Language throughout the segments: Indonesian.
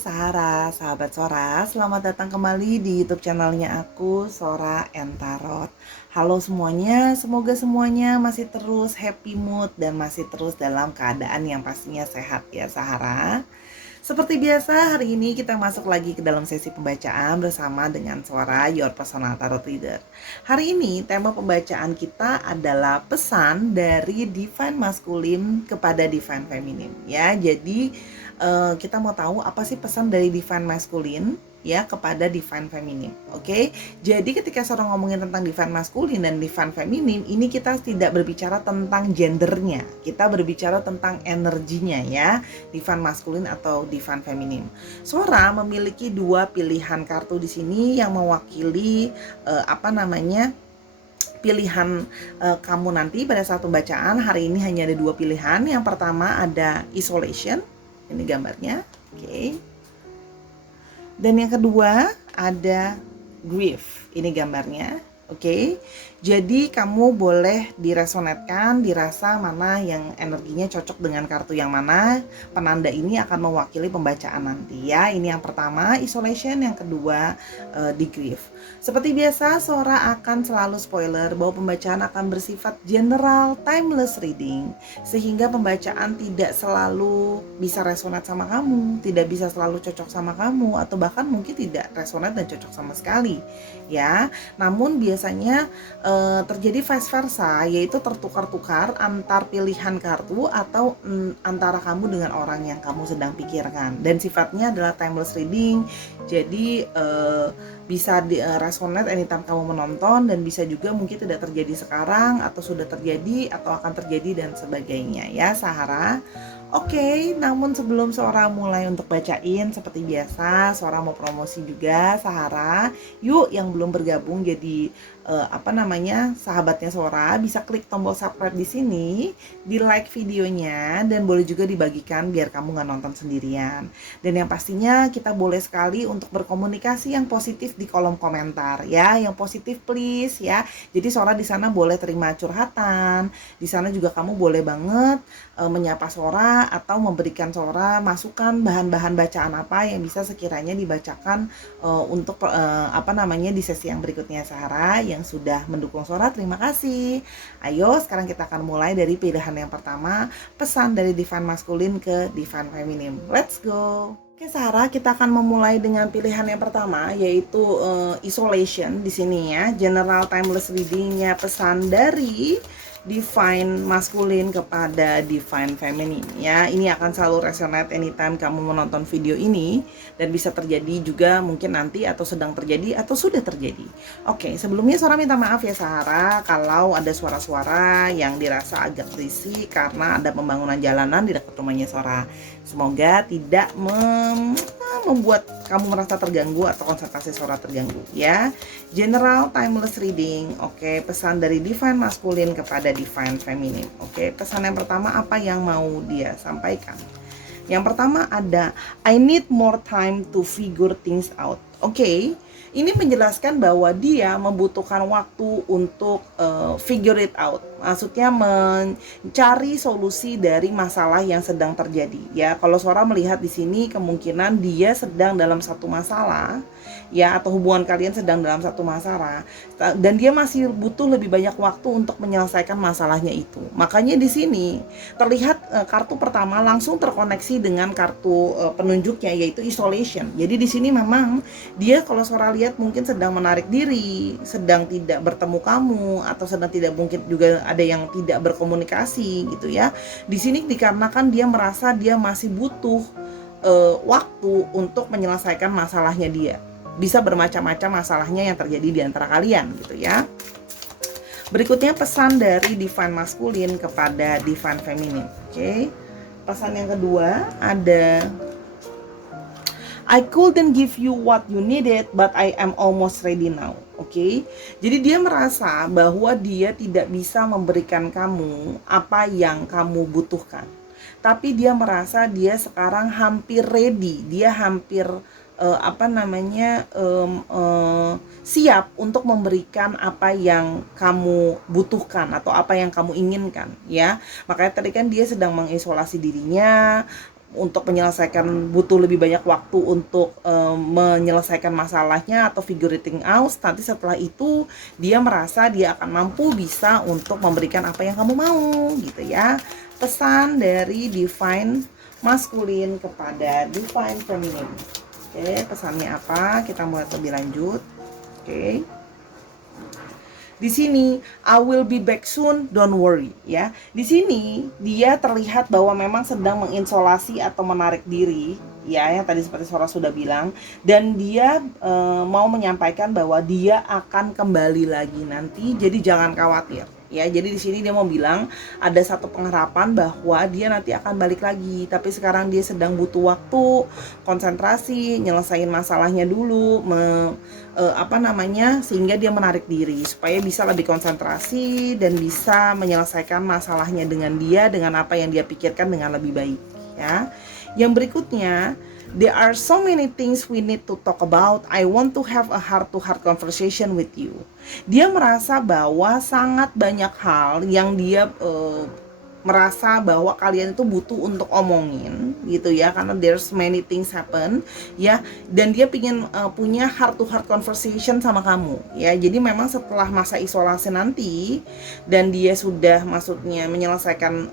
Sahara, sahabat Sora, selamat datang kembali di YouTube channelnya aku, Sora and Tarot. Halo semuanya, semoga semuanya masih terus happy mood dan masih terus dalam keadaan yang pastinya sehat ya Sahara. Seperti biasa, hari ini kita masuk lagi ke dalam sesi pembacaan bersama dengan Sora, Your Personal Tarot Reader. Hari ini tema pembacaan kita adalah pesan dari Divine Masculine kepada Divine Feminine ya. Jadi kita mau tahu apa sih pesan dari Divine Masculine ya kepada Divine Feminine. Oke. Jadi ketika seorang ngomongin tentang Divine Masculine dan Divine Feminine, ini kita tidak berbicara tentang gendernya. Kita berbicara tentang energinya ya, Divine Masculine atau Divine Feminine. Sora memiliki dua pilihan kartu di sini yang mewakili pilihan kamu nanti pada saat pembacaan. Hari ini hanya ada dua pilihan. Yang pertama ada isolation. Ini gambarnya. Oke. Dan yang kedua ada grief. Ini gambarnya. Oke. Jadi kamu boleh diresonetkan, dirasa mana yang energinya cocok dengan kartu yang mana. Penanda ini akan mewakili pembacaan nanti ya. Ini yang pertama isolation, yang kedua di grief. Seperti biasa, Sora akan selalu spoiler bahwa pembacaan akan bersifat general, timeless reading, sehingga pembacaan tidak selalu bisa resonate sama kamu, tidak bisa selalu cocok sama kamu, atau bahkan mungkin tidak resonate dan cocok sama sekali ya. Namun biasanya terjadi vice versa, yaitu tertukar-tukar antar pilihan kartu atau antara kamu dengan orang yang kamu sedang pikirkan. Dan sifatnya adalah timeless reading, jadi bisa resonate anytime kamu menonton, dan bisa juga mungkin tidak terjadi sekarang atau sudah terjadi atau akan terjadi dan sebagainya ya Sahara. Oke, namun sebelum Sora mulai untuk bacain, seperti biasa Sora mau promosi juga Sahara. Yuk yang belum bergabung jadi sahabatnya Sora, bisa klik tombol subscribe di sini, di like videonya, dan boleh juga dibagikan biar kamu nggak nonton sendirian. Dan yang pastinya kita boleh sekali untuk berkomunikasi yang positif di kolom komentar ya, yang positif please ya. Jadi Sora di sana boleh terima curhatan, di sana juga kamu boleh banget menyapa Sora atau memberikan Sora masukan bahan-bahan bacaan apa yang bisa sekiranya dibacakan untuk di sesi yang berikutnya Sahara. Yang sudah mendukung Sora, terima kasih. Ayo sekarang kita akan mulai dari pilihan yang pertama, pesan dari Divine Masculine ke Divine Feminine. Let's go. Oke Sarah, kita akan memulai dengan pilihan yang pertama, yaitu isolation di sini ya. General timeless readingnya pesan dari Divine Masculine kepada Divine Feminine ya. Ini akan selalu resonate anytime kamu menonton video ini, dan bisa terjadi juga mungkin nanti, atau sedang terjadi, atau sudah terjadi. Oke, sebelumnya Sora minta maaf ya Sahara kalau ada suara-suara yang dirasa agak berisik karena ada pembangunan jalanan di dekat rumahnya Sora. Semoga tidak membuat kamu merasa terganggu atau konsentrasi Sora terganggu ya. General timeless reading. Oke, pesan dari Divine Masculine kepada Divine Feminine. Oke, pesan yang pertama apa yang mau dia sampaikan? Yang pertama ada I need more time to figure things out. Oke, ini menjelaskan bahwa dia membutuhkan waktu untuk figure it out. Maksudnya mencari solusi dari masalah yang sedang terjadi ya. Kalau Sora melihat di sini kemungkinan dia sedang dalam satu masalah ya, atau hubungan kalian sedang dalam satu masalah, dan dia masih butuh lebih banyak waktu untuk menyelesaikan masalahnya itu. Makanya di sini terlihat kartu pertama langsung terkoneksi dengan kartu penunjuknya, yaitu isolation. Jadi di sini memang dia, kalau Sora lihat, mungkin sedang menarik diri, sedang tidak bertemu kamu, atau sedang tidak, mungkin juga ada yang tidak berkomunikasi gitu ya. Di sini dikarenakan dia merasa dia masih butuh waktu untuk menyelesaikan masalahnya dia. Bisa bermacam-macam masalahnya yang terjadi di antara kalian gitu ya. Berikutnya pesan dari Divine Masculine kepada Divine Feminine. Oke. Pesan yang kedua ada I couldn't give you what you needed, but I am almost ready now. Oke. Jadi dia merasa bahwa dia tidak bisa memberikan kamu apa yang kamu butuhkan. Tapi dia merasa dia sekarang hampir ready. Dia hampir siap untuk memberikan apa yang kamu butuhkan atau apa yang kamu inginkan ya. Makanya tadi kan dia sedang mengisolasi dirinya, untuk menyelesaikan, butuh lebih banyak waktu untuk menyelesaikan masalahnya atau figuring out. Nanti setelah itu dia merasa dia akan mampu bisa untuk memberikan apa yang kamu mau gitu ya. Pesan dari divine masculine kepada divine feminine. Oke, pesannya apa? Kita mulai lebih lanjut. Oke. Di sini, I will be back soon, don't worry ya. Di sini dia terlihat bahwa memang sedang mengisolasi atau menarik diri ya, yang tadi seperti Sora sudah bilang, dan dia mau menyampaikan bahwa dia akan kembali lagi nanti, jadi jangan khawatir. Ya, jadi di sini dia mau bilang ada satu pengharapan bahwa dia nanti akan balik lagi, tapi sekarang dia sedang butuh waktu, konsentrasi, nyelesain masalahnya dulu, sehingga dia menarik diri supaya bisa lebih konsentrasi dan bisa menyelesaikan masalahnya dengan apa yang dia pikirkan dengan lebih baik ya. Yang berikutnya, there are so many things we need to talk about. I want to have a heart-to-heart conversation with you. Dia merasa bahwa sangat banyak hal yang dia merasa bahwa kalian itu butuh untuk omongin gitu ya, karena there's many things happen ya, dan dia pingin punya heart to heart conversation sama kamu ya. Jadi memang setelah masa isolasi nanti dan dia sudah maksudnya menyelesaikan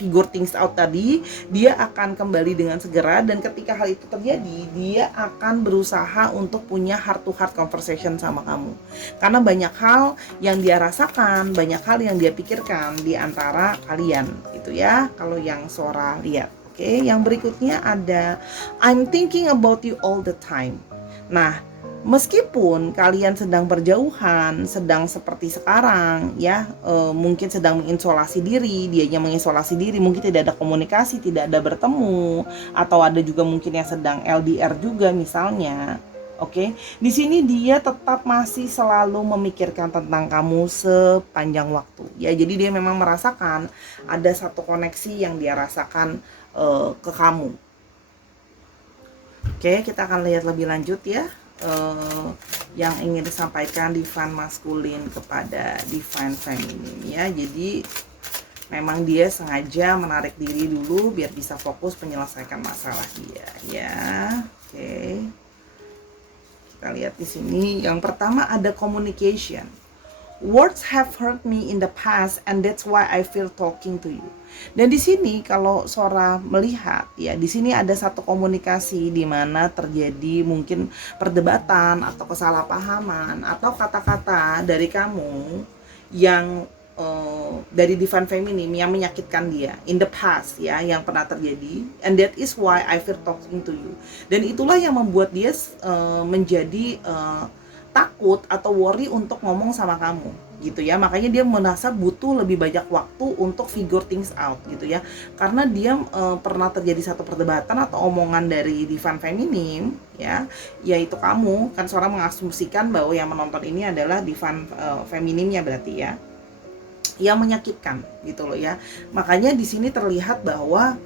figure things out tadi, dia akan kembali dengan segera, dan ketika hal itu terjadi dia akan berusaha untuk punya heart to heart conversation sama kamu, karena banyak hal yang dia rasakan, banyak hal yang dia pikirkan di antara kalian gitu ya, kalau yang Sora lihat. Oke, yang berikutnya ada I'm thinking about you all the time. Nah, meskipun kalian sedang berjauhan, sedang seperti sekarang ya, mungkin sedang mengisolasi diri, dianya mengisolasi diri, mungkin tidak ada komunikasi, tidak ada bertemu, atau ada juga mungkin yang sedang LDR juga misalnya. Oke, di sini dia tetap masih selalu memikirkan tentang kamu sepanjang waktu. Ya, jadi dia memang merasakan ada satu koneksi yang dia rasakan ke kamu. Oke, kita akan lihat lebih lanjut ya, yang ingin disampaikan divine masculine kepada divine feminine ya. Jadi memang dia sengaja menarik diri dulu biar bisa fokus menyelesaikan masalah dia ya. Oke. Kita lihat di sini, yang pertama ada communication. Words have hurt me in the past and that's why I feel talking to you. Dan di sini kalau Sora melihat ya, di sini ada satu komunikasi di mana terjadi mungkin perdebatan atau kesalahpahaman atau kata-kata dari kamu yang dari divine feminine yang menyakitkan dia in the past ya, yang pernah terjadi, and that is why I feel talking to you. Dan itulah yang membuat dia menjadi takut atau worry untuk ngomong sama kamu gitu ya. Makanya dia merasa butuh lebih banyak waktu untuk figure things out gitu ya, karena dia pernah terjadi satu perdebatan atau omongan dari divine feminine ya, yaitu kamu kan. Seorang mengasumsikan bahwa yang menonton ini adalah divine feminine-nya berarti ya, yang menyakitkan gitu loh ya. Makanya di sini terlihat bahwa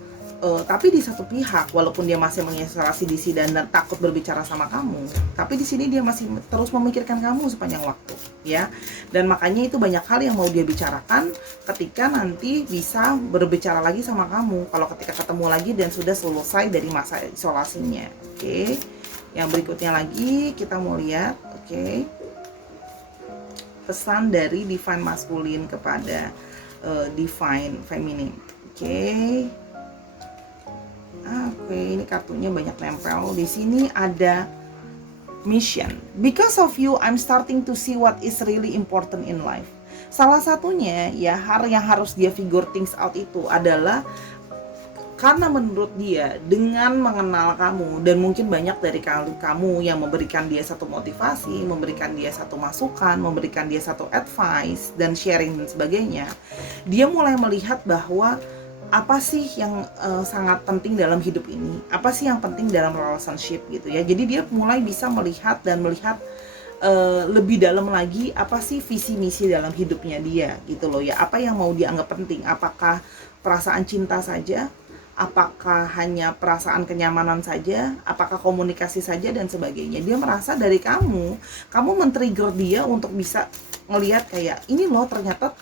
tapi di satu pihak, walaupun dia masih mengisolasi diri dan takut berbicara sama kamu, tapi di sini dia masih terus memikirkan kamu sepanjang waktu ya. Dan makanya itu banyak hal yang mau dia bicarakan ketika nanti bisa berbicara lagi sama kamu, kalau ketika ketemu lagi dan sudah selesai dari masa isolasinya. Oke, yang berikutnya lagi kita mau lihat. Oke, pesan dari divine masculine kepada divine feminine. Oke, ini kartunya banyak nempel. Di sini ada mission. Because of you, I'm starting to see what is really important in life. Salah satunya ya, hal yang harus dia figure things out itu adalah karena menurut dia dengan mengenal kamu, dan mungkin banyak dari kamu yang memberikan dia satu motivasi, memberikan dia satu masukan, memberikan dia satu advice dan sharing dan sebagainya, dia mulai melihat bahwa apa sih yang sangat penting dalam hidup ini, apa sih yang penting dalam relationship gitu ya. Jadi dia mulai bisa melihat lebih dalam lagi apa sih visi misi dalam hidupnya dia gitu loh ya. Apa yang mau dia anggap penting, apakah perasaan cinta saja, apakah hanya perasaan kenyamanan saja, apakah komunikasi saja dan sebagainya. Dia merasa dari kamu men-trigger dia untuk bisa ngelihat kayak ini loh ternyata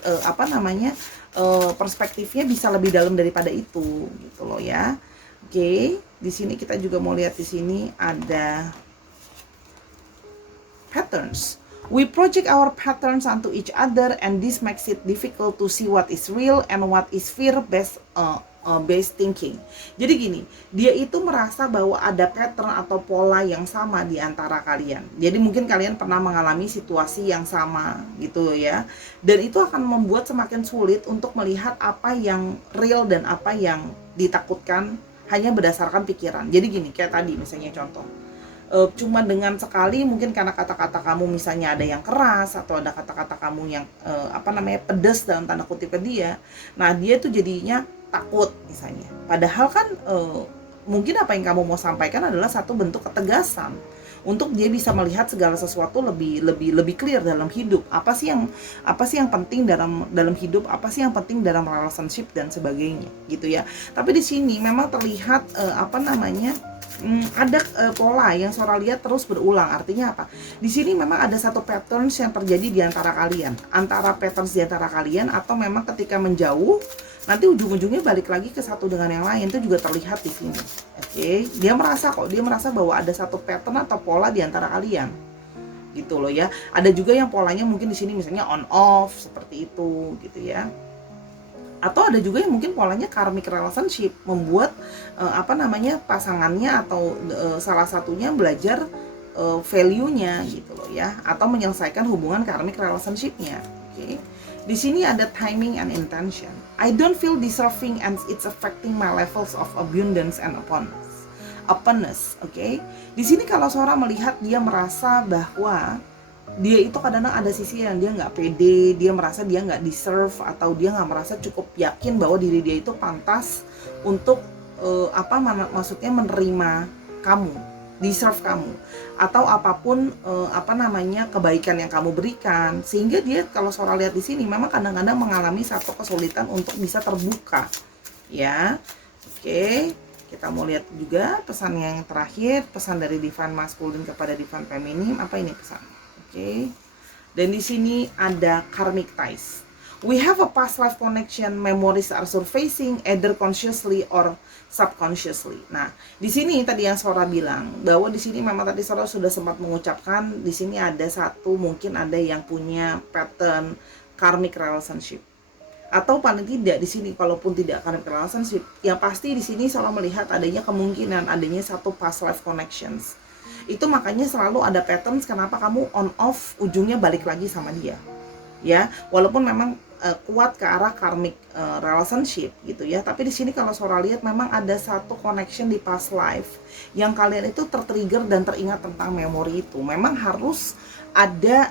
perspektifnya bisa lebih dalam daripada itu gitu loh ya. Oke, di sini kita juga mau lihat di sini ada patterns. We project our patterns onto each other and this makes it difficult to see what is real and what is fear-based based thinking. Jadi gini, dia itu merasa bahwa ada pattern atau pola yang sama di antara kalian. Jadi mungkin kalian pernah mengalami situasi yang sama gitu ya. Dan itu akan membuat semakin sulit untuk melihat apa yang real dan apa yang ditakutkan hanya berdasarkan pikiran. Jadi gini, kayak tadi misalnya contoh. Cuma dengan sekali mungkin karena kata-kata kamu misalnya ada yang keras atau ada kata-kata kamu yang pedas dalam tanda kutip ke dia. Nah, dia tuh jadinya takut misalnya. Padahal kan mungkin apa yang kamu mau sampaikan adalah satu bentuk ketegasan untuk dia bisa melihat segala sesuatu lebih clear dalam hidup. Apa sih yang penting dalam hidup, apa sih yang penting dalam relationship dan sebagainya gitu ya. Tapi di sini memang terlihat ada pola yang Sora lihat terus berulang. Artinya apa? Di sini memang ada satu patterns yang terjadi di antara kalian. Antara patterns di antara kalian atau memang ketika menjauh nanti ujung-ujungnya balik lagi ke satu dengan yang lain, itu juga terlihat di sini. Oke, dia merasa bahwa ada satu pattern atau pola di antara kalian. Gitu loh ya. Ada juga yang polanya mungkin di sini misalnya on off seperti itu gitu ya. Atau ada juga yang mungkin polanya karmic relationship, membuat pasangannya atau salah satunya belajar value-nya gitu loh ya, atau menyelesaikan hubungan karmic relationship-nya. Oke. Di sini ada timing and intention. I don't feel deserving and it's affecting my levels of abundance and openness. Oke. Di sini kalau Sora melihat dia merasa bahwa dia itu kadang-kadang ada sisi yang dia nggak pede, dia merasa dia nggak deserve atau dia nggak merasa cukup yakin bahwa diri dia itu pantas untuk maksudnya menerima kamu, deserve kamu atau apapun kebaikan yang kamu berikan, sehingga dia kalau Sora lihat di sini memang kadang-kadang mengalami satu kesulitan untuk bisa terbuka ya. Oke. Kita mau lihat juga pesan yang terakhir, pesan dari Divine Masculine kepada Divine Feminine. Apa ini pesan? Oke. Dan di sini ada karmic ties. We have a past life connection, memories are surfacing either consciously or subconsciously. Nah, di sini tadi yang Sora bilang bahwa di sini memang tadi Sora sudah sempat mengucapkan di sini ada satu mungkin ada yang punya pattern karmic relationship. Atau paling tidak di sini kalaupun tidak karmic relationship, yang pasti di sini Sora melihat adanya kemungkinan adanya satu past life connections. Itu makanya selalu ada patterns kenapa kamu on off ujungnya balik lagi sama dia ya, walaupun memang kuat ke arah karmic relationship gitu ya. Tapi di sini kalau Sora lihat memang ada satu connection di past life yang kalian itu tertrigger dan teringat tentang memori itu. Memang harus ada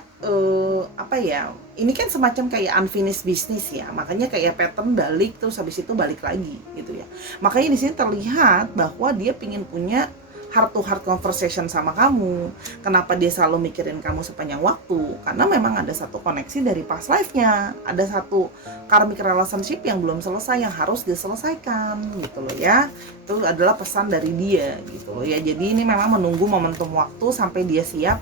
ini kan semacam kayak unfinished business ya, makanya kayak pattern balik terus habis itu balik lagi gitu ya. Makanya di sini terlihat bahwa dia pingin punya heart to heart conversation sama kamu. Kenapa dia selalu mikirin kamu sepanjang waktu? Karena memang ada satu koneksi dari past life-nya, ada satu karmic relationship yang belum selesai yang harus diselesaikan gitu loh ya. Itu adalah pesan dari dia gitu loh ya. Jadi ini memang menunggu momentum waktu sampai dia siap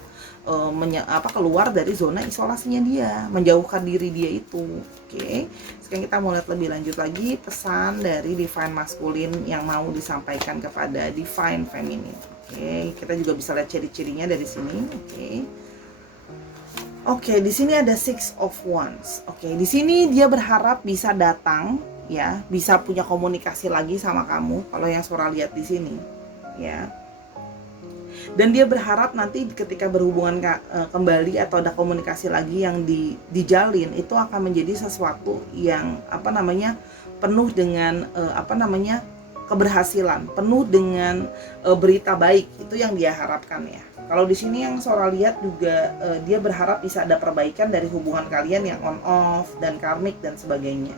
keluar dari zona isolasinya dia, menjauhkan diri dia itu. Oke. Sekarang kita mau lihat lebih lanjut lagi pesan dari Divine Masculine yang mau disampaikan kepada Divine Feminine. Oke, kita juga bisa lihat ciri-cirinya dari sini. Oke, di sini ada Six of Wands. Oke, di sini dia berharap bisa datang ya, bisa punya komunikasi lagi sama kamu kalau yang Sora lihat di sini ya. Dan dia berharap nanti ketika berhubungan kembali atau ada komunikasi lagi yang dijalin itu akan menjadi sesuatu yang penuh dengan keberhasilan, penuh dengan berita baik. Itu yang dia harapkan ya. Kalau di sini yang Sora lihat juga dia berharap bisa ada perbaikan dari hubungan kalian yang on off dan karmik dan sebagainya.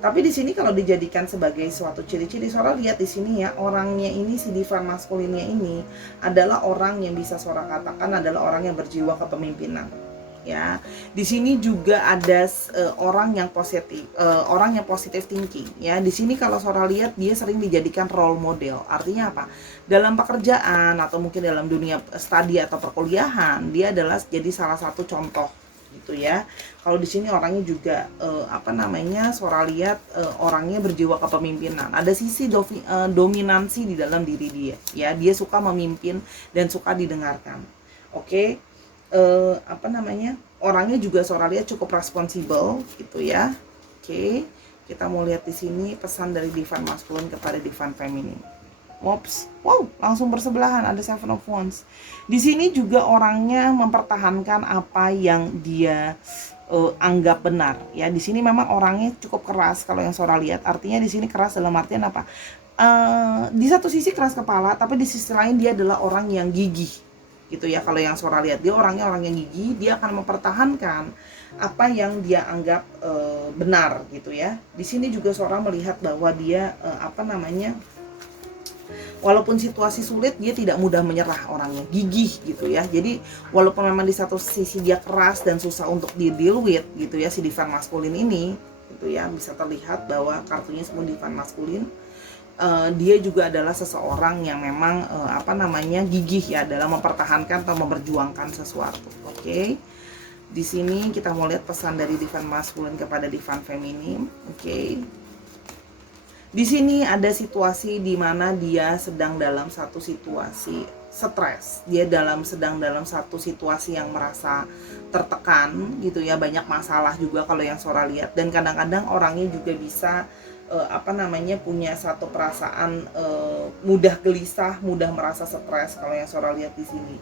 Tapi di sini kalau dijadikan sebagai suatu ciri-ciri, Sora lihat di sini ya, orangnya ini si Divine Masculine-nya ini adalah orang yang bisa Sora katakan adalah orang yang berjiwa kepemimpinan. Ya, di sini juga ada orang yang positif thinking. Ya, di sini kalau Sora lihat dia sering dijadikan role model. Artinya apa? Dalam pekerjaan atau mungkin dalam dunia studi atau perkuliahan, dia adalah jadi salah satu contoh gitu ya. Kalau di sini orangnya juga Sora lihat orangnya berjiwa kepemimpinan. Ada sisi dominansi di dalam diri dia, ya. Dia suka memimpin dan suka didengarkan. Oke. Orangnya juga Sora lihat cukup responsibel gitu ya. Oke. Kita mau lihat di sini pesan dari Divine Masculine kepada Divine Feminine. Wow, langsung bersebelahan, ada Seven of Wands. Di sini juga orangnya mempertahankan apa yang dia anggap benar, ya. Di sini memang orangnya cukup keras kalau yang Sora lihat. Artinya di sini keras dalam artian apa? Di satu sisi keras kepala, tapi di sisi lain dia adalah orang yang gigih, gitu ya. Kalau yang Sora lihat, dia orang yang gigih, dia akan mempertahankan apa yang dia anggap benar, gitu ya. Di sini juga Sora melihat bahwa dia walaupun situasi sulit, dia tidak mudah menyerah, orangnya gigih gitu ya. Jadi walaupun memang di satu sisi dia keras dan susah untuk di deal with gitu ya, si Divine Masculine ini gitu ya, bisa terlihat bahwa kartunya semua Divine Masculine. Dia juga adalah seseorang yang memang gigih ya dalam mempertahankan atau memperjuangkan sesuatu. Oke. Di sini kita mau lihat pesan dari Divine Masculine kepada Divine Feminine. Oke. Di sini ada situasi di mana dia sedang dalam satu situasi stres. Dia sedang dalam satu situasi yang merasa tertekan gitu ya, banyak masalah juga kalau yang Sora lihat. Dan kadang-kadang orangnya juga bisa punya satu perasaan mudah gelisah, mudah merasa stres kalau yang Sora lihat di sini.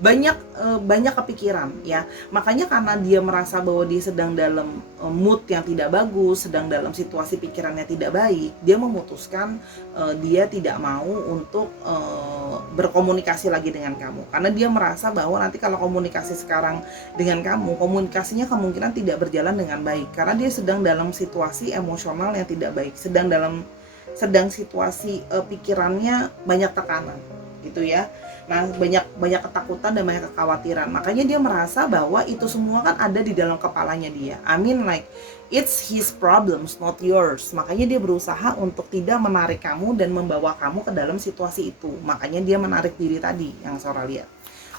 Banyak kepikiran ya. Makanya karena dia merasa bahwa dia sedang dalam mood yang tidak bagus, sedang dalam situasi pikirannya tidak baik, dia memutuskan dia tidak mau untuk berkomunikasi lagi dengan kamu. Karena dia merasa bahwa nanti kalau komunikasi sekarang dengan kamu, komunikasinya kemungkinan tidak berjalan dengan baik. Karena dia sedang dalam situasi emosional yang tidak baik, sedang situasi pikirannya banyak tekanan gitu ya. Nah, banyak ketakutan dan banyak kekhawatiran. Makanya dia merasa bahwa itu semua kan ada di dalam kepalanya dia. It's his problems, not yours. Makanya dia berusaha untuk tidak menarik kamu dan membawa kamu ke dalam situasi itu. Makanya dia menarik diri tadi yang Sora lihat.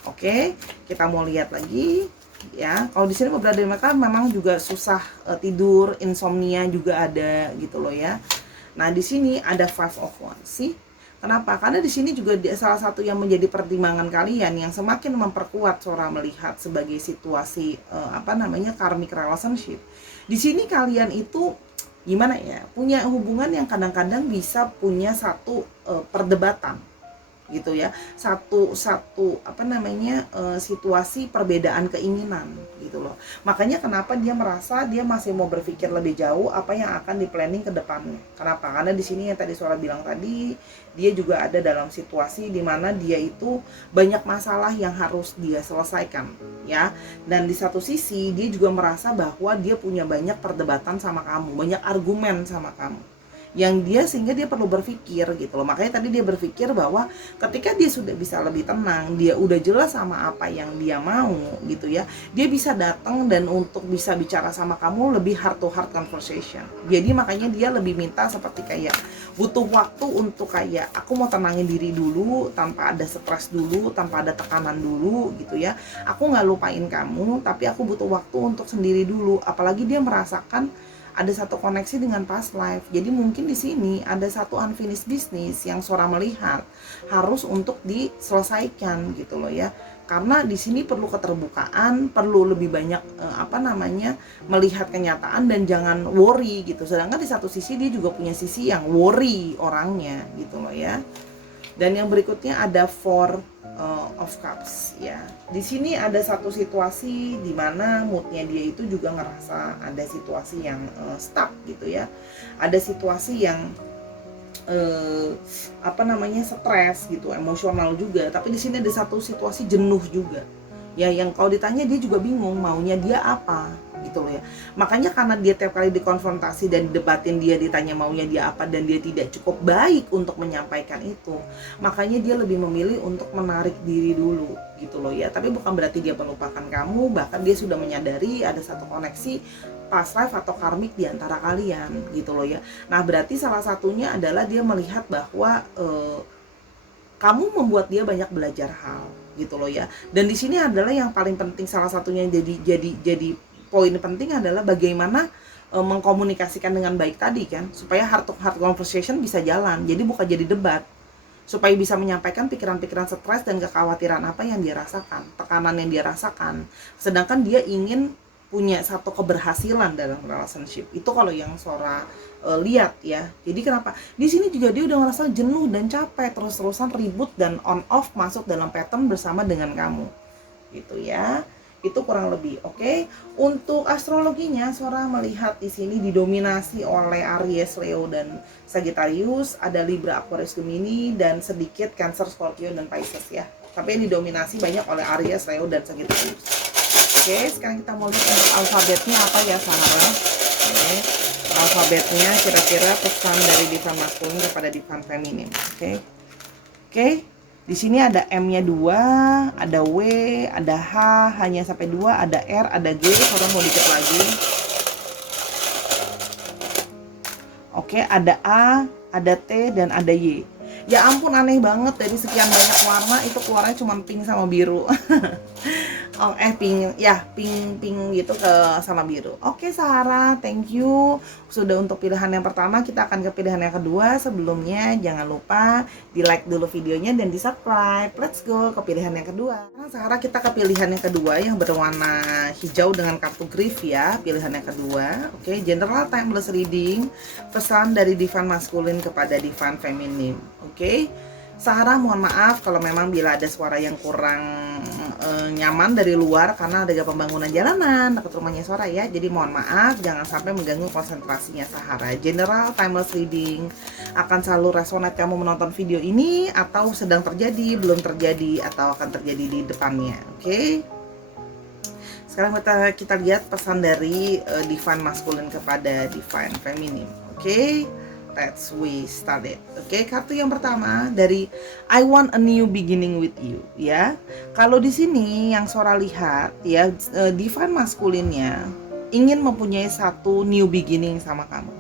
Oke, kita mau lihat lagi ya. Kalau di sini beberapa dari mereka memang juga susah tidur, insomnia juga ada gitu loh ya. Nah, di sini ada Five of Wands sih. Kenapa? Karena di sini juga salah satu yang menjadi pertimbangan kalian yang semakin memperkuat Sora melihat sebagai situasi karmic relationship. Di sini kalian itu gimana ya? Punya hubungan yang kadang-kadang bisa punya satu perdebatan gitu ya, satu situasi perbedaan keinginan gitu loh. Makanya kenapa dia merasa dia masih mau berpikir lebih jauh apa yang akan di planning ke depannya. Kenapa? Karena di sini yang tadi Sora bilang tadi, dia juga ada dalam situasi di mana dia itu banyak masalah yang harus dia selesaikan ya. Dan di satu sisi dia juga merasa bahwa dia punya banyak perdebatan sama kamu, banyak argumen sama kamu, yang sehingga dia perlu berpikir gitu loh. Makanya tadi dia berpikir bahwa ketika dia sudah bisa lebih tenang, dia udah jelas sama apa yang dia mau gitu ya, dia bisa datang dan untuk bisa bicara sama kamu lebih heart to heart conversation. Jadi makanya dia lebih minta seperti kayak butuh waktu untuk kayak aku mau tenangin diri dulu, tanpa ada stres dulu, tanpa ada tekanan dulu gitu ya. Aku nggak lupain kamu, tapi aku butuh waktu untuk sendiri dulu. Apalagi dia merasakan ada satu koneksi dengan past life. Jadi mungkin di sini ada satu unfinished business yang Sora melihat harus untuk diselesaikan gitu loh ya. Karena di sini perlu keterbukaan, perlu lebih banyak melihat kenyataan dan jangan worry gitu. Sedangkan di satu sisi dia juga punya sisi yang worry orangnya gitu loh ya. Dan yang berikutnya ada Four of Cups ya. Di sini ada satu situasi di mana moodnya dia itu juga ngerasa ada situasi yang stuck gitu ya. Ada situasi yang stres gitu, emosional juga. Tapi di sini ada satu situasi jenuh juga. Ya, yang kalau ditanya dia juga bingung maunya dia apa gitu loh ya. Makanya karena dia tiap kali dikonfrontasi dan debatin, dia ditanya maunya dia apa dan dia tidak cukup baik untuk menyampaikan itu, makanya dia lebih memilih untuk menarik diri dulu gitu loh ya. Tapi bukan berarti dia melupakan kamu, bahkan dia sudah menyadari ada satu koneksi past life atau karmik di antara kalian gitu loh ya. Nah, berarti salah satunya adalah dia melihat bahwa kamu membuat dia banyak belajar hal gitu loh ya. Dan di sini adalah yang paling penting, salah satunya yang jadi poin penting adalah bagaimana mengkomunikasikan dengan baik tadi kan, supaya heart to heart conversation bisa jalan. Jadi bukan jadi debat, supaya bisa menyampaikan pikiran-pikiran stres dan kekhawatiran apa yang dia rasakan, tekanan yang dia rasakan. Sedangkan dia ingin punya satu keberhasilan dalam relationship. Itu kalau yang Sora lihat ya. Jadi kenapa? Di sini juga dia udah ngerasa jenuh dan capek, terus-terusan ribut dan on off masuk dalam pattern bersama dengan kamu. Gitu ya. Itu kurang lebih, oke. Untuk astrologinya, Sora melihat di sini didominasi oleh Aries, Leo, dan Sagittarius, ada Libra, Aquarius, Gemini, dan sedikit Cancer, Scorpio, dan Pisces ya. Tapi yang didominasi banyak oleh Aries, Leo, dan Sagittarius. Oke, sekarang kita mau lihat untuk alfabetnya apa ya, Sahara. Oke, alfabetnya kira-kira pesan dari Divine Masculine kepada Divine Feminine. Oke. Di sini ada M-nya 2, ada W, ada H, hanya sampai 2, ada R, ada G, sekarang mau dikit lagi. Oke, ada A, ada T, dan ada Y. Ya ampun, aneh banget, dari sekian banyak warna itu keluarnya cuma pink sama biru. Oh, pink gitu ke sama biru. Oke, Sarah, thank you sudah untuk pilihan yang pertama. Kita akan ke pilihan yang kedua. Sebelumnya jangan lupa di like dulu videonya dan di subscribe. Let's go ke pilihan yang kedua. Nah, Sarah, kita ke pilihan yang kedua yang berwarna hijau dengan kartu grief ya. Pilihan yang kedua. Oke, general timeless reading, pesan dari Divine Masculine kepada Divine Feminine. Oke. Sarah, mohon maaf kalau memang bila ada suara yang kurang nyaman dari luar karena ada pembangunan jalanan dekat rumahnya Sarah ya. Jadi mohon maaf, jangan sampai mengganggu konsentrasinya Sarah. General timeless reading akan selalu resonate kamu menonton video ini, atau sedang terjadi, belum terjadi, atau akan terjadi di depannya. Oke. Sekarang kita lihat pesan dari Divine Masculine kepada Divine Feminine. Oke. Let's we start it. Oke, kartu yang pertama dari I want a new beginning with you ya. Kalau di sini yang Sora lihat ya, Divine Masculine-nya ingin mempunyai satu new beginning sama kamu.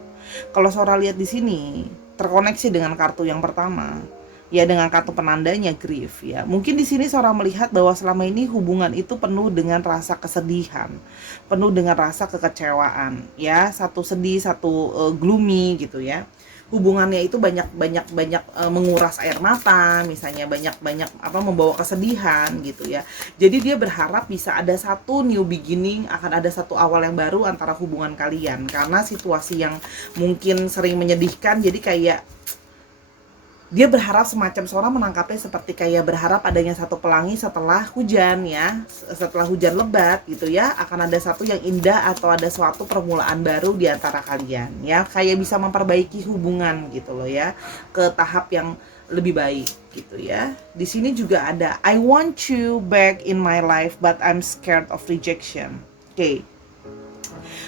Kalau Sora lihat di sini terkoneksi dengan kartu yang pertama ya, dengan kartu penandanya grief ya. Mungkin di sini Sora melihat bahwa selama ini hubungan itu penuh dengan rasa kesedihan, penuh dengan rasa kekecewaan ya, satu sedih, satu gloomy gitu ya. Hubungannya itu banyak menguras air mata, misalnya banyak membawa kesedihan gitu ya. Jadi dia berharap bisa ada satu new beginning, akan ada satu awal yang baru antara hubungan kalian, karena situasi yang mungkin sering menyedihkan. Jadi kayak dia berharap semacam Sora menangkapnya seperti kayak berharap adanya satu pelangi setelah hujan ya, setelah hujan lebat gitu ya, akan ada satu yang indah atau ada suatu permulaan baru di antara kalian ya, kayak bisa memperbaiki hubungan gitu loh ya, ke tahap yang lebih baik gitu ya. Di sini juga ada I want you back in my life but I'm scared of rejection. Oke.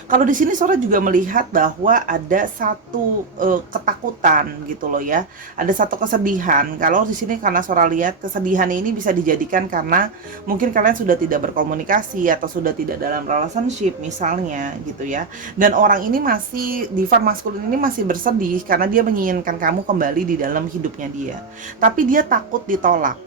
Kalau di sini Sora juga melihat bahwa ada satu ketakutan gitu loh ya, ada satu kesedihan. Kalau di sini karena Sora lihat kesedihan ini bisa dijadikan karena mungkin kalian sudah tidak berkomunikasi atau sudah tidak dalam relationship misalnya gitu ya. Dan orang ini masih, Divine Masculine ini masih bersedih karena dia menginginkan kamu kembali di dalam hidupnya dia. Tapi dia takut ditolak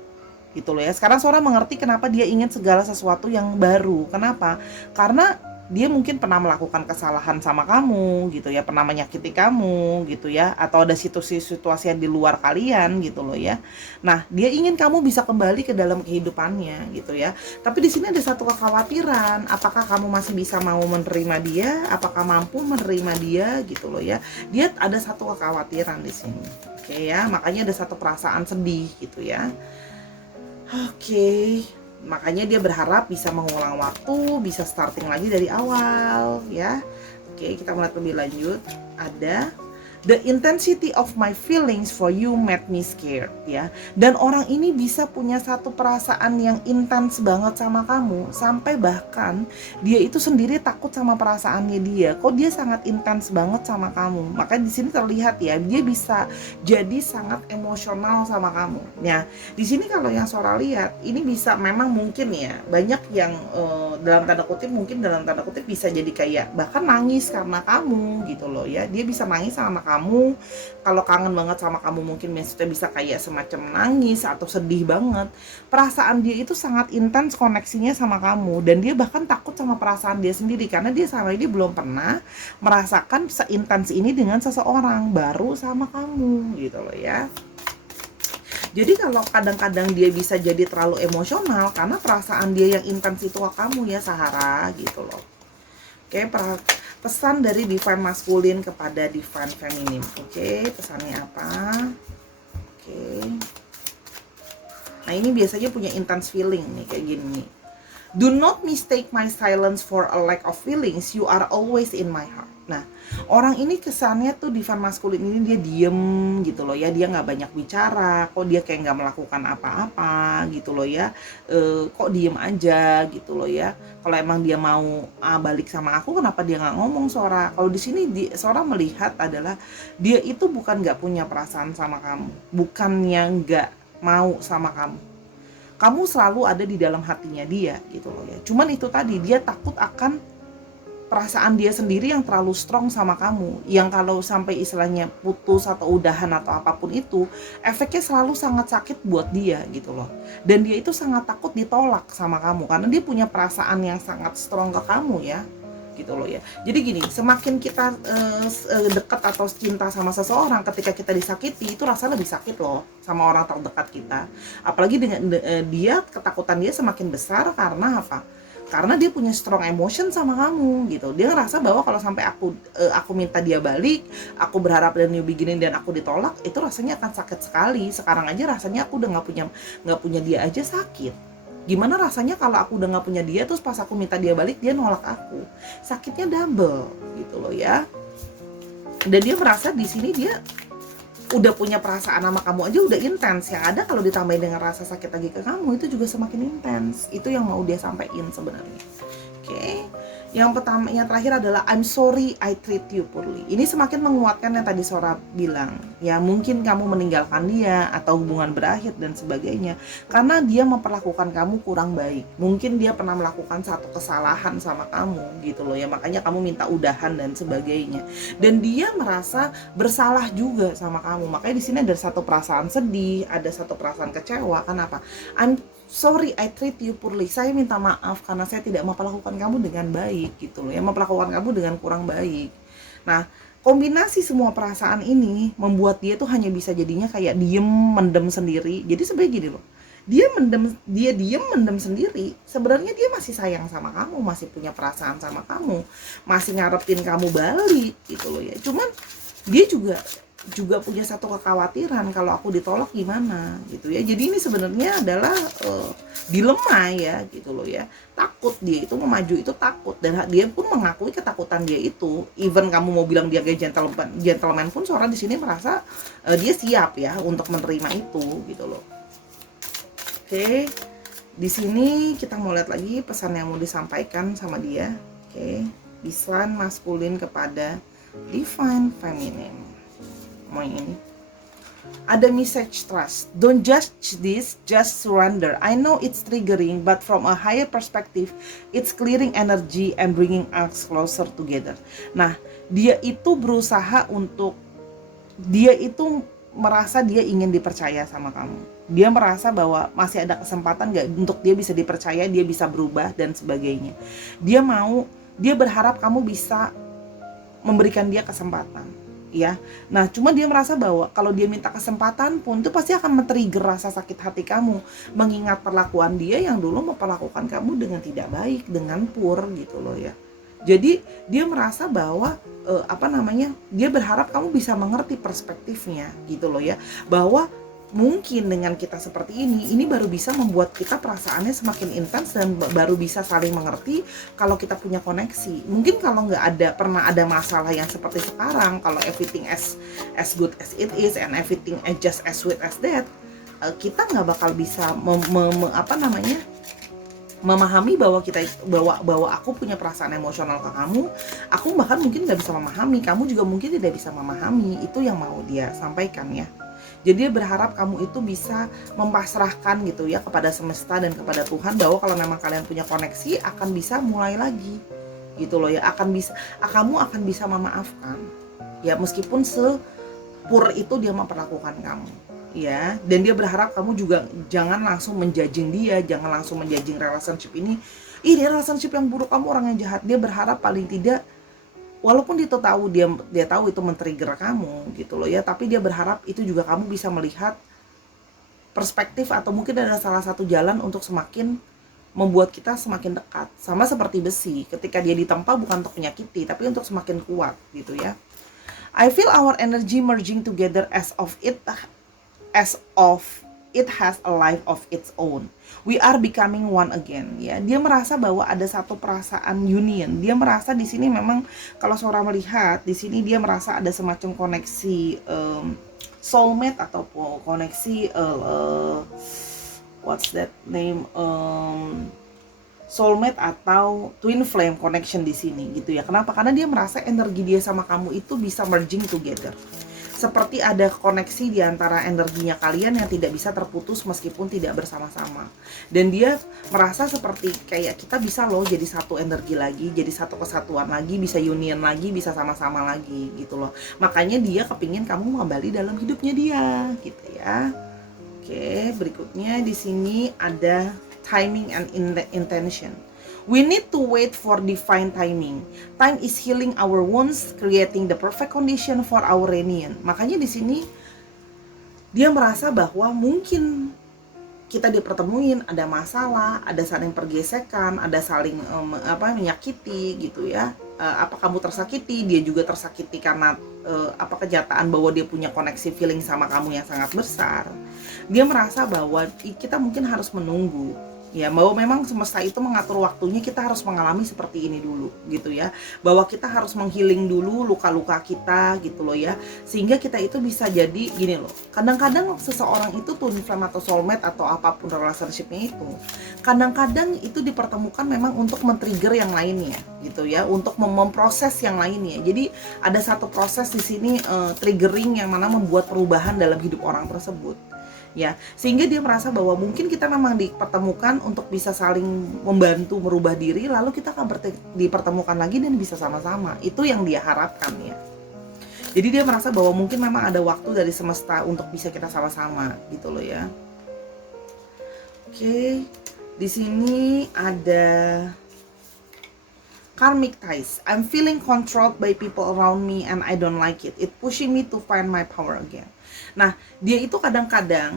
gitu loh ya. Sekarang Sora mengerti kenapa dia ingin segala sesuatu yang baru. Kenapa? Karena dia mungkin pernah melakukan kesalahan sama kamu gitu ya, pernah menyakiti kamu gitu ya, atau ada situasi yang di luar kalian gitu loh ya. Nah, dia ingin kamu bisa kembali ke dalam kehidupannya gitu ya. Tapi di sini ada satu kekhawatiran, apakah kamu masih bisa mau menerima dia, apakah mampu menerima dia gitu loh ya. Dia ada satu kekhawatiran di sini. Oke ya, makanya ada satu perasaan sedih gitu ya. Oke. Makanya dia berharap bisa mengulang waktu, bisa starting lagi dari awal ya. Oke, kita melihat lebih lanjut. Ada the intensity of my feelings for you made me scared ya. Dan orang ini bisa punya satu perasaan yang intens banget sama kamu, sampai bahkan dia itu sendiri takut sama perasaannya dia. Kok dia sangat intens banget sama kamu. Makanya di sini terlihat ya, dia bisa jadi sangat emosional sama kamu. Ya, di sini kalau yang Sora lihat, ini bisa memang mungkin ya, banyak yang dalam tanda kutip bisa jadi kayak bahkan nangis karena kamu gitu loh ya. Dia bisa nangis sama kamu kamu. Kalau kangen banget sama kamu mungkin maksudnya bisa kayak semacam nangis atau sedih banget. Perasaan dia itu sangat intens koneksinya sama kamu, dan dia bahkan takut sama perasaan dia sendiri karena dia sama ini belum pernah merasakan seintens ini dengan seseorang baru sama kamu gitu loh ya. Jadi kalau kadang-kadang dia bisa jadi terlalu emosional karena perasaan dia yang intens itu ke kamu ya Sahara gitu loh. Oke, pesan dari divine maskulin kepada divine feminin. Oke, pesannya apa? Oke. Nah, ini biasanya punya intense feeling nih kayak gini nih. Do not mistake my silence for a lack of feelings. You are always in my heart. Nah, orang ini kesannya tuh divine maskulin ini dia diem gitu loh ya. Dia nggak banyak bicara. Kok dia kayak nggak melakukan apa-apa gitu loh ya. Kok diem aja gitu loh ya. Kalau emang dia mau balik sama aku, kenapa dia nggak ngomong Sora? Kalau di sini Sora melihat adalah dia itu bukan nggak punya perasaan sama kamu. Bukannya nggak mau sama kamu. Kamu selalu ada di dalam hatinya dia gitu loh ya. Cuman itu tadi, dia takut akan perasaan dia sendiri yang terlalu strong sama kamu, yang kalau sampai istilahnya putus atau udahan atau apapun itu, efeknya selalu sangat sakit buat dia gitu loh. Dan dia itu sangat takut ditolak sama kamu karena dia punya perasaan yang sangat strong ke kamu ya gitu loh ya. Jadi gini, semakin kita dekat atau cinta sama seseorang, ketika kita disakiti itu rasa lebih sakit loh sama orang terdekat kita. Apalagi dengan dia, ketakutan dia semakin besar karena apa? Karena dia punya strong emotion sama kamu gitu. Dia ngerasa bahwa kalau sampai aku minta dia balik, aku berharap ada new beginning dan aku ditolak, itu rasanya akan sakit sekali. Sekarang aja rasanya aku udah nggak punya dia aja sakit. Gimana rasanya kalau aku udah nggak punya dia, terus pas aku minta dia balik dia nolak aku, sakitnya double gitu loh ya. Dan dia merasa di sini dia udah punya perasaan sama kamu aja udah intens, yang ada kalau ditambahin dengan rasa sakit lagi ke kamu itu juga semakin intens. Itu yang mau dia sampaikan sebenarnya. Oke. Yang pertama, yang terakhir adalah I'm sorry I treat you poorly. Ini semakin menguatkan yang tadi Sora bilang. Ya mungkin kamu meninggalkan dia atau hubungan berakhir dan sebagainya karena dia memperlakukan kamu kurang baik. Mungkin dia pernah melakukan satu kesalahan sama kamu gitu loh ya. Makanya kamu minta udahan dan sebagainya. Dan dia merasa bersalah juga sama kamu. Makanya di sini ada satu perasaan sedih, ada satu perasaan kecewa. Kenapa? I'm sorry I treat you poorly. Saya minta maaf karena saya tidak memperlakukan kamu dengan baik gitu loh ya, memperlakukan kamu dengan kurang baik. Nah, kombinasi semua perasaan ini membuat dia tuh hanya bisa jadinya kayak diem mendem sendiri. Jadi sebenarnya gini loh, dia diem mendem sendiri. Sebenarnya dia masih sayang sama kamu, masih punya perasaan sama kamu, masih ngarepin kamu balik gitu loh ya. Cuman dia juga punya satu kekhawatiran, kalau aku ditolak gimana gitu ya. Jadi ini sebenarnya adalah dilema ya gitu loh ya. Takut, dia itu memaju itu takut, dan dia pun mengakui ketakutan dia itu. Even kamu mau bilang dia kayak gentleman pun Sora di sini merasa dia siap ya untuk menerima itu gitu loh. Oke. Di sini kita mau lihat lagi pesan yang mau disampaikan sama dia. Oke. Divine maskulin kepada divine feminine. Ini ada message trust. Don't judge this, just surrender. I know it's triggering, but from a higher perspective, it's clearing energy and bringing us closer together. Nah, dia itu berusaha untuk, dia itu merasa dia ingin dipercaya sama kamu. Dia merasa bahwa masih ada kesempatan nggak untuk dia bisa dipercaya, dia bisa berubah dan sebagainya. Dia berharap kamu bisa memberikan dia kesempatan. Ya, nah cuma dia merasa bahwa kalau dia minta kesempatan pun itu pasti akan men-trigger rasa sakit hati kamu, mengingat perlakuan dia yang dulu memperlakukan kamu dengan tidak baik, dengan pur gitu loh ya. Jadi dia merasa bahwa dia berharap kamu bisa mengerti perspektifnya gitu loh ya, bahwa mungkin dengan kita seperti ini baru bisa membuat kita perasaannya semakin intens dan baru bisa saling mengerti kalau kita punya koneksi. Mungkin kalau nggak pernah ada masalah yang seperti sekarang, kalau everything as good as it is and everything just as sweet as that, kita nggak bakal bisa memahami bahwa aku punya perasaan emosional ke kamu. Aku bahkan mungkin nggak bisa memahami, kamu juga mungkin tidak bisa memahami. Itu yang mau dia sampaikan ya. Jadi dia berharap kamu itu bisa mempasrahkan gitu ya kepada semesta dan kepada Tuhan, bahwa kalau memang kalian punya koneksi akan bisa mulai lagi gitu loh ya, kamu akan bisa memaafkan ya, meskipun sepur itu dia memperlakukan kamu, ya. Dan dia berharap kamu juga jangan langsung menjudging dia, jangan langsung menjudging relationship ini, ini relationship yang buruk, kamu orang yang jahat. Dia berharap paling tidak, walaupun dia tahu, dia tahu itu men-trigger kamu gitu loh ya, tapi dia berharap itu juga kamu bisa melihat perspektif, atau mungkin ada salah satu jalan untuk semakin membuat kita semakin dekat. Sama seperti besi, ketika dia ditempa bukan untuk menyakiti, tapi untuk semakin kuat gitu ya. I feel our energy merging together as of it has a life of its own. We are becoming one again, ya. Dia merasa bahwa ada satu perasaan union. Dia merasa di sini memang, kalau seorang melihat di sini, dia merasa ada semacam koneksi soulmate atau koneksi what's that name, soulmate atau twin flame connection di sini gitu ya. Kenapa? Karena dia merasa energi dia sama kamu itu bisa merging together. Seperti ada koneksi di antara energinya kalian yang tidak bisa terputus meskipun tidak bersama-sama. Dan dia merasa seperti kayak kita bisa loh jadi satu energi lagi, jadi satu kesatuan lagi, bisa union lagi, bisa sama-sama lagi gitu loh. Makanya dia kepingin kamu kembali dalam hidupnya dia gitu ya. Oke, berikutnya di sini ada timing and intention. We need to wait for divine timing. Time is healing our wounds, creating the perfect condition for our reunion. Makanya di sini dia merasa bahwa mungkin kita dipertemuin, ada masalah, ada saling pergesekan, ada saling menyakiti gitu ya. Apa kamu tersakiti, dia juga tersakiti karena kenyataan bahwa dia punya koneksi feeling sama kamu yang sangat besar. Dia merasa bahwa kita mungkin harus menunggu, ya, bahwa memang semesta itu mengatur waktunya, kita harus mengalami seperti ini dulu gitu ya, bahwa kita harus menghealing dulu luka-luka kita gitu loh ya, sehingga kita itu bisa jadi gini loh. Kadang-kadang seseorang itu twin flame atau soulmate atau apapun relationship-nya itu, kadang-kadang itu dipertemukan memang untuk men-trigger yang lainnya gitu ya, untuk memproses yang lainnya. Jadi ada satu proses di sini triggering yang mana membuat perubahan dalam hidup orang tersebut. Ya, sehingga dia merasa bahwa mungkin kita memang dipertemukan untuk bisa saling membantu merubah diri, lalu kita akan dipertemukan lagi dan bisa sama-sama. Itu yang dia harapkan ya. Jadi dia merasa bahwa mungkin memang ada waktu dari semesta untuk bisa kita sama-sama gitu loh ya. Oke, di sini ada karmic ties. I'm feeling controlled by people around me and I don't like it. It pushing me to find my power again. Nah, dia itu kadang-kadang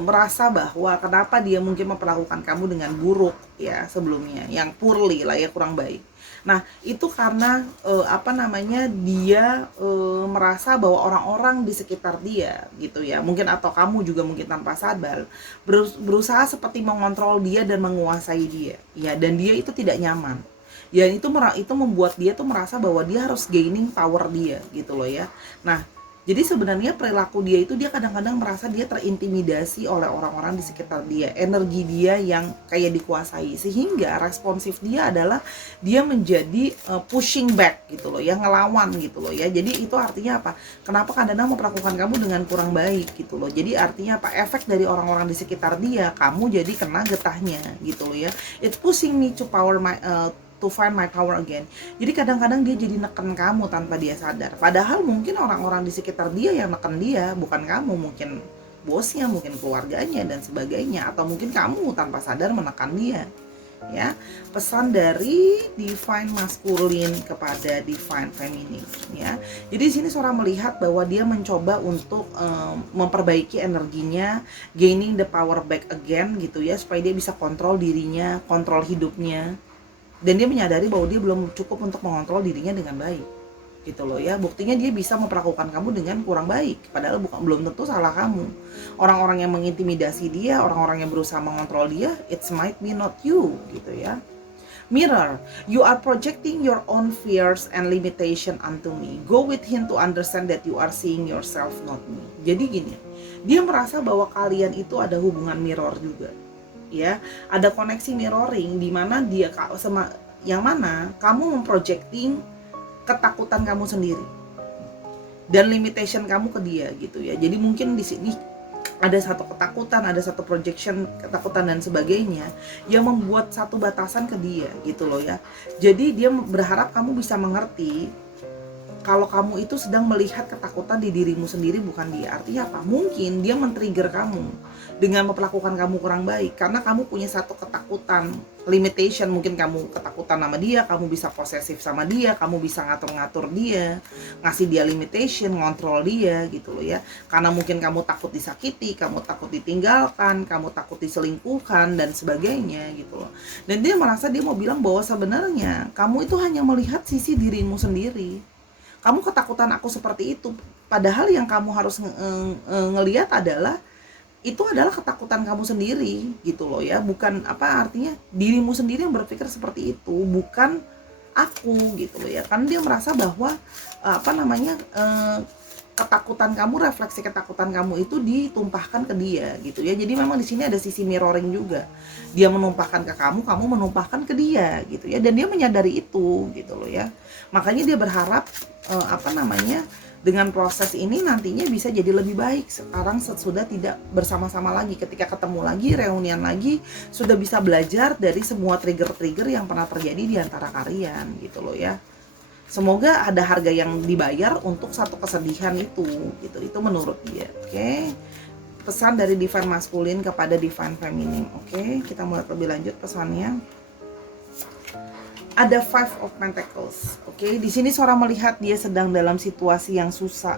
merasa bahwa kenapa dia mungkin memperlakukan kamu dengan buruk ya sebelumnya, yang poorly lah ya, kurang baik. Nah, itu karena dia merasa bahwa orang-orang di sekitar dia gitu ya, mungkin atau kamu juga mungkin tanpa sadar berusaha seperti mengontrol dia dan menguasai dia ya, dan dia itu tidak nyaman. Ya, itu membuat dia tuh merasa bahwa dia harus gaining power dia gitu loh ya. Nah, jadi sebenarnya perilaku dia itu, dia kadang-kadang merasa dia terintimidasi oleh orang-orang di sekitar dia, energi dia yang kayak dikuasai, sehingga responsif dia adalah dia menjadi pushing back gitu loh ya, ngelawan gitu loh ya. Jadi itu artinya apa? Kenapa kadang-kadang memperlakukan kamu dengan kurang baik gitu loh. Jadi artinya apa? Efek dari orang-orang di sekitar dia, kamu jadi kena getahnya gitu loh ya. It pushing me to find my power again. Jadi kadang-kadang dia jadi neken kamu tanpa dia sadar. Padahal mungkin orang-orang di sekitar dia yang neken dia, bukan kamu. Mungkin bosnya, mungkin keluarganya dan sebagainya, atau mungkin kamu tanpa sadar menekan dia. Ya, pesan dari divine masculine kepada divine feminine. Ya, jadi di sini seorang melihat bahwa dia mencoba untuk memperbaiki energinya, gaining the power back again gitu ya, supaya dia bisa kontrol dirinya, kontrol hidupnya. Dan dia menyadari bahwa dia belum cukup untuk mengontrol dirinya dengan baik gitu loh ya. Buktinya dia bisa memperlakukan kamu dengan kurang baik, padahal belum tentu salah kamu. Orang-orang yang mengintimidasi dia, orang-orang yang berusaha mengontrol dia, it might be not you gitu ya. Mirror, you are projecting your own fears and limitation onto me. Go with him to understand that you are seeing yourself, not me. Jadi gini, dia merasa bahwa kalian itu ada hubungan mirror juga. Ya, ada koneksi mirroring di mana dia yang mana kamu memprojecting ketakutan kamu sendiri dan limitation kamu ke dia gitu ya. Jadi mungkin di sini ada satu ketakutan, ada satu projection ketakutan dan sebagainya yang membuat satu batasan ke dia gitu loh ya. Jadi dia berharap kamu bisa mengerti kalau kamu itu sedang melihat ketakutan di dirimu sendiri, bukan dia. Artinya apa? Mungkin dia men-trigger kamu dengan memperlakukan kamu kurang baik karena kamu punya satu ketakutan, limitation. Mungkin kamu ketakutan sama dia, kamu bisa posesif sama dia, kamu bisa ngatur-ngatur dia, ngasih dia limitation, ngontrol dia gitu loh ya. Karena mungkin kamu takut disakiti, kamu takut ditinggalkan, kamu takut diselingkuhkan dan sebagainya gitu loh. Dan dia merasa dia mau bilang bahwa sebenarnya kamu itu hanya melihat sisi dirimu sendiri. Kamu ketakutan aku seperti itu, padahal yang kamu harus ngelihat adalah itu adalah ketakutan kamu sendiri gitu loh ya, bukan apa artinya dirimu sendiri yang berpikir seperti itu, bukan aku gitu loh ya. Kan dia merasa bahwa apa namanya ketakutan kamu, refleksi ketakutan kamu itu ditumpahkan ke dia gitu ya. Jadi memang di sini ada sisi mirroring juga. Dia menumpahkan ke kamu, kamu menumpahkan ke dia gitu ya. Dan dia menyadari itu gitu loh ya. Makanya dia berharap apa namanya dengan proses ini nantinya bisa jadi lebih baik. Sekarang sudah tidak bersama-sama lagi, ketika ketemu lagi, reunian lagi, sudah bisa belajar dari semua trigger-trigger yang pernah terjadi di antara kalian gitu loh ya. Semoga ada harga yang dibayar untuk satu kesedihan itu gitu. Itu menurut dia. Oke. Pesan dari divine maskulin kepada divine feminin. Oke, kita mulai lebih lanjut pesannya. Ada Five of Pentacles. Oke, di sini seorang melihat dia sedang dalam situasi yang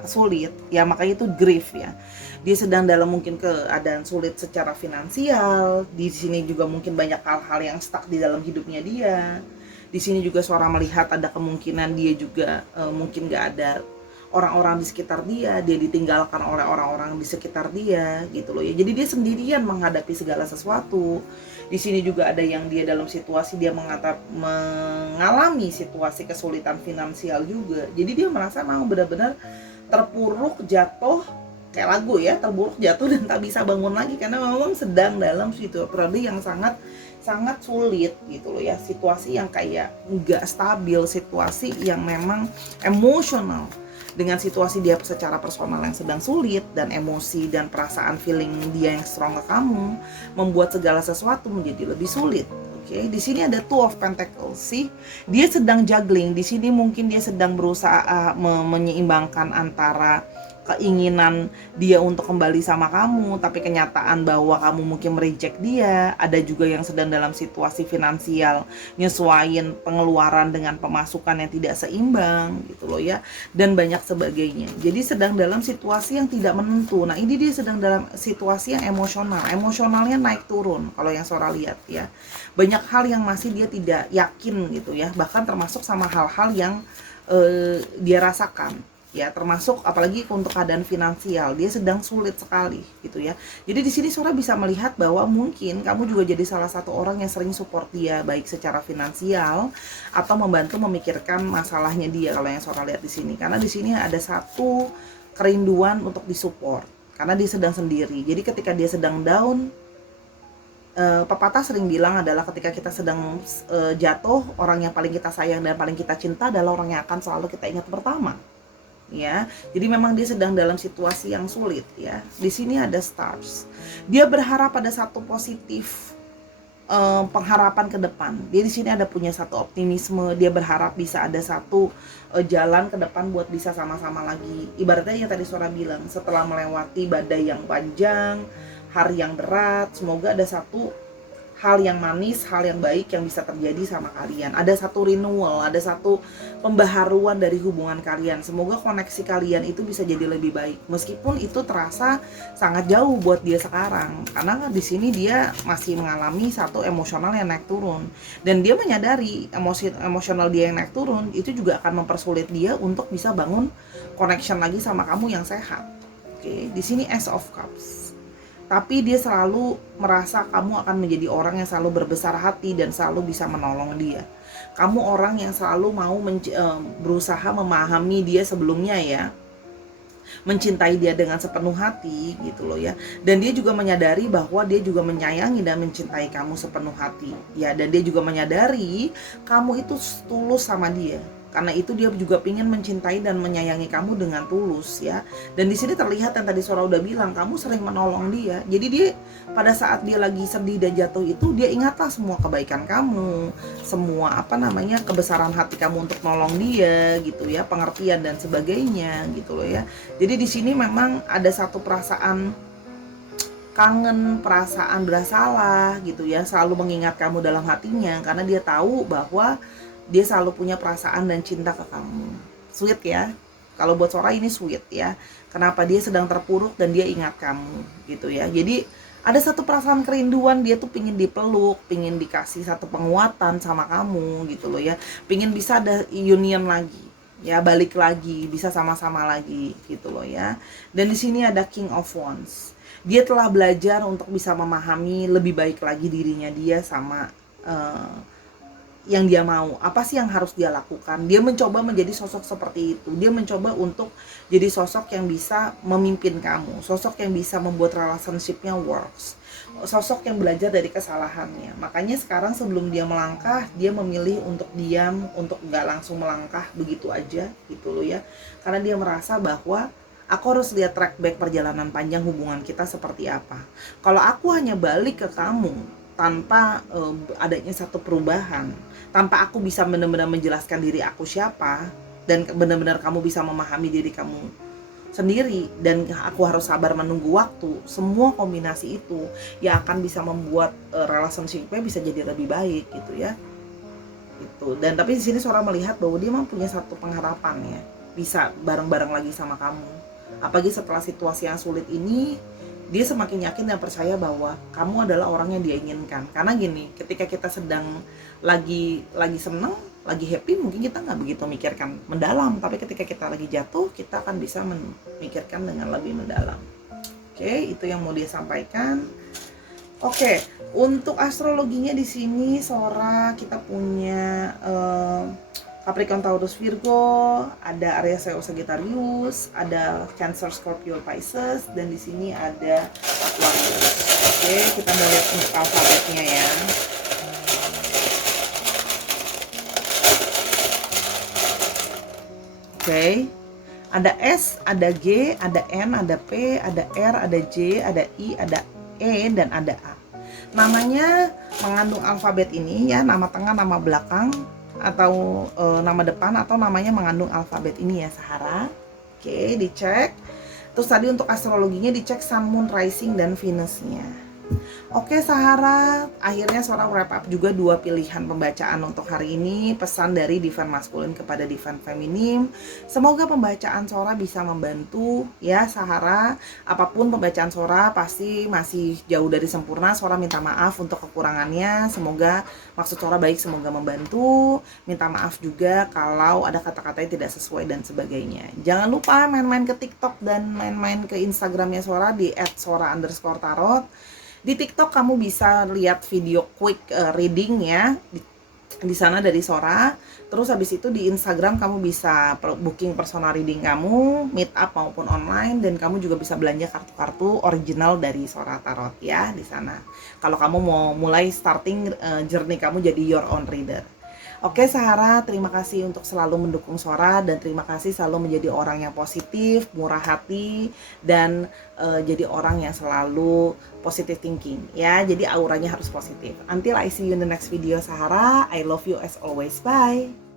sulit, ya makanya itu grief ya. Dia sedang dalam mungkin keadaan sulit secara finansial. Di sini juga mungkin banyak hal-hal yang stuck di dalam hidupnya dia. Di sini juga seorang melihat ada kemungkinan dia juga mungkin gak ada orang-orang di sekitar dia ditinggalkan oleh orang-orang di sekitar dia gitu loh ya. Jadi dia sendirian menghadapi segala sesuatu. Di sini juga ada yang dia dalam situasi dia mengalami situasi kesulitan finansial juga. Jadi dia merasa mau benar-benar terpuruk, jatuh, kayak lagu ya, terpuruk, jatuh dan tak bisa bangun lagi karena memang sedang dalam situasi yang sangat sulit gitu loh ya, situasi yang kayak nggak stabil, situasi yang memang emosional. Dengan situasi dia secara personal yang sedang sulit dan emosi dan perasaan feeling dia yang strong ke kamu membuat segala sesuatu menjadi lebih sulit. Oke, di sini ada Two of Pentacles sih. Dia sedang juggling. Di sini mungkin dia sedang berusaha menyeimbangkan antara keinginan dia untuk kembali sama kamu, tapi kenyataan bahwa kamu mungkin mereject dia. Ada juga yang sedang dalam situasi finansial, nyesuaiin pengeluaran dengan pemasukan yang tidak seimbang gitu loh ya, dan banyak sebagainya. Jadi sedang dalam situasi yang tidak menentu. Nah ini dia sedang dalam situasi yang emosional, emosionalnya naik turun kalau yang Sora lihat ya. Banyak hal yang masih dia tidak yakin gitu ya, bahkan termasuk sama hal-hal yang dia rasakan ya, termasuk apalagi untuk keadaan finansial dia sedang sulit sekali gitu ya. Jadi di sini Sora bisa melihat bahwa mungkin kamu juga jadi salah satu orang yang sering support dia baik secara finansial atau membantu memikirkan masalahnya dia kalau yang Sora lihat di sini. Karena di sini ada satu kerinduan untuk disupport karena dia sedang sendiri. Jadi ketika dia sedang down, pepatah sering bilang adalah ketika kita sedang jatuh, orang yang paling kita sayang dan paling kita cinta adalah orang yang akan selalu kita ingat pertama. Ya, jadi memang dia sedang dalam situasi yang sulit ya. Di sini ada stars. Dia berharap pada satu positif pengharapan ke depan. Dia di sini ada punya satu optimisme. Dia berharap bisa ada satu jalan ke depan buat bisa sama-sama lagi. Ibaratnya yang tadi Sora bilang, setelah melewati badai yang panjang, hari yang berat, semoga ada satu hal yang manis, hal yang baik yang bisa terjadi sama kalian. Ada satu renewal, ada satu pembaharuan dari hubungan kalian. Semoga koneksi kalian itu bisa jadi lebih baik. Meskipun itu terasa sangat jauh buat dia sekarang, karena di sini dia masih mengalami satu emosional yang naik turun. Dan dia menyadari emosional dia yang naik turun itu juga akan mempersulit dia untuk bisa bangun connection lagi sama kamu yang sehat. Oke, di sini Ace of Cups. Tapi dia selalu merasa kamu akan menjadi orang yang selalu berbesar hati dan selalu bisa menolong dia. Kamu orang yang selalu mau berusaha memahami dia sebelumnya ya, mencintai dia dengan sepenuh hati gitu loh ya. Dan dia juga menyadari bahwa dia juga menyayangi dan mencintai kamu sepenuh hati ya. Dan dia juga menyadari kamu itu tulus sama dia. Karena itu dia juga ingin mencintai dan menyayangi kamu dengan tulus ya. Dan di sini terlihat yang tadi Sora udah bilang, kamu sering menolong dia. Jadi dia pada saat dia lagi sedih dan jatuh itu, dia ingatlah semua kebaikan kamu, semua kebesaran hati kamu untuk nolong dia gitu ya, pengertian dan sebagainya gitu loh ya. Jadi di sini memang ada satu perasaan kangen, perasaan bersalah gitu ya, selalu mengingat kamu dalam hatinya karena dia tahu bahwa dia selalu punya perasaan dan cinta ke kamu. Sweet ya. Kalau buat Sora ini sweet ya. Kenapa dia sedang terpuruk dan dia ingat kamu gitu ya. Jadi ada satu perasaan kerinduan, dia tuh pingin dipeluk, pingin dikasih satu penguatan sama kamu gitu loh ya. Pingin bisa ada union lagi ya, balik lagi, bisa sama-sama lagi gitu loh ya. Dan di sini ada King of Wands. Dia telah belajar untuk bisa memahami lebih baik lagi dirinya dia sama yang dia mau, apa sih yang harus dia lakukan. Dia mencoba menjadi sosok seperti itu. Dia mencoba untuk jadi sosok yang bisa memimpin kamu, sosok yang bisa membuat relationship-nya works, sosok yang belajar dari kesalahannya. Makanya sekarang sebelum dia melangkah, dia memilih untuk diam, untuk nggak langsung melangkah begitu aja gitu loh ya. Karena dia merasa bahwa aku harus lihat track back perjalanan panjang hubungan kita seperti apa. Kalau aku hanya balik ke kamu tanpa adanya satu perubahan, tanpa aku bisa benar-benar menjelaskan diri aku siapa, dan benar-benar kamu bisa memahami diri kamu sendiri, dan aku harus sabar menunggu waktu, semua kombinasi itu yang akan bisa membuat relationship-nya bisa jadi lebih baik gitu ya. Itu. Dan tapi di sini Sora melihat bahwa dia memang punya satu pengharapan ya, bisa bareng-bareng lagi sama kamu. Apalagi setelah situasi yang sulit ini, dia semakin yakin dan percaya bahwa kamu adalah orang yang dia inginkan. Karena gini, ketika kita sedang lagi seneng, lagi happy, mungkin kita nggak begitu mikirkan mendalam. Tapi ketika kita lagi jatuh, kita akan bisa memikirkan dengan lebih mendalam. Oke, itu yang mau dia sampaikan. Oke, untuk astrologinya di sini Sora kita punya Capricorn, Taurus, Virgo, ada Aries, Leo, Sagittarius, ada Cancer, Scorpio, Pisces, dan di sini ada Aquarius. Oke, kita mau lihat untuk alfabetnya ya. Oke, ada S, ada G, ada N, ada P, ada R, ada J, ada I, ada E, dan ada A. Namanya mengandung alfabet ini ya, nama tengah, nama belakang, atau nama depan, atau namanya mengandung alfabet ini ya, Sahara. Oke, dicek. Terus tadi untuk astrologinya dicek Sun, Moon, Rising, dan Venus-nya. Oke Sahara, akhirnya Sora wrap up juga 2 pilihan pembacaan untuk hari ini. Pesan dari Divine Masculine kepada Divine Feminine. Semoga pembacaan Sora bisa membantu ya Sahara. Apapun pembacaan Sora pasti masih jauh dari sempurna. Sora minta maaf untuk kekurangannya. Semoga maksud Sora baik, semoga membantu. Minta maaf juga kalau ada kata-kata yang tidak sesuai dan sebagainya. Jangan lupa main-main ke TikTok dan main-main ke Instagramnya Sora di @sora_tarot. Di TikTok kamu bisa lihat video quick reading ya, di sana dari Sora. Terus habis itu di Instagram kamu bisa booking personal reading kamu, meet up maupun online, dan kamu juga bisa belanja kartu-kartu original dari Sora Tarot ya di sana. Kalau kamu mau mulai starting journey kamu jadi your own reader. Oke Sahara, terima kasih untuk selalu mendukung Sora, dan terima kasih selalu menjadi orang yang positif, murah hati, dan jadi orang yang selalu positive thinking ya. Jadi auranya harus positif. Until I see you in the next video Sahara, I love you as always. Bye.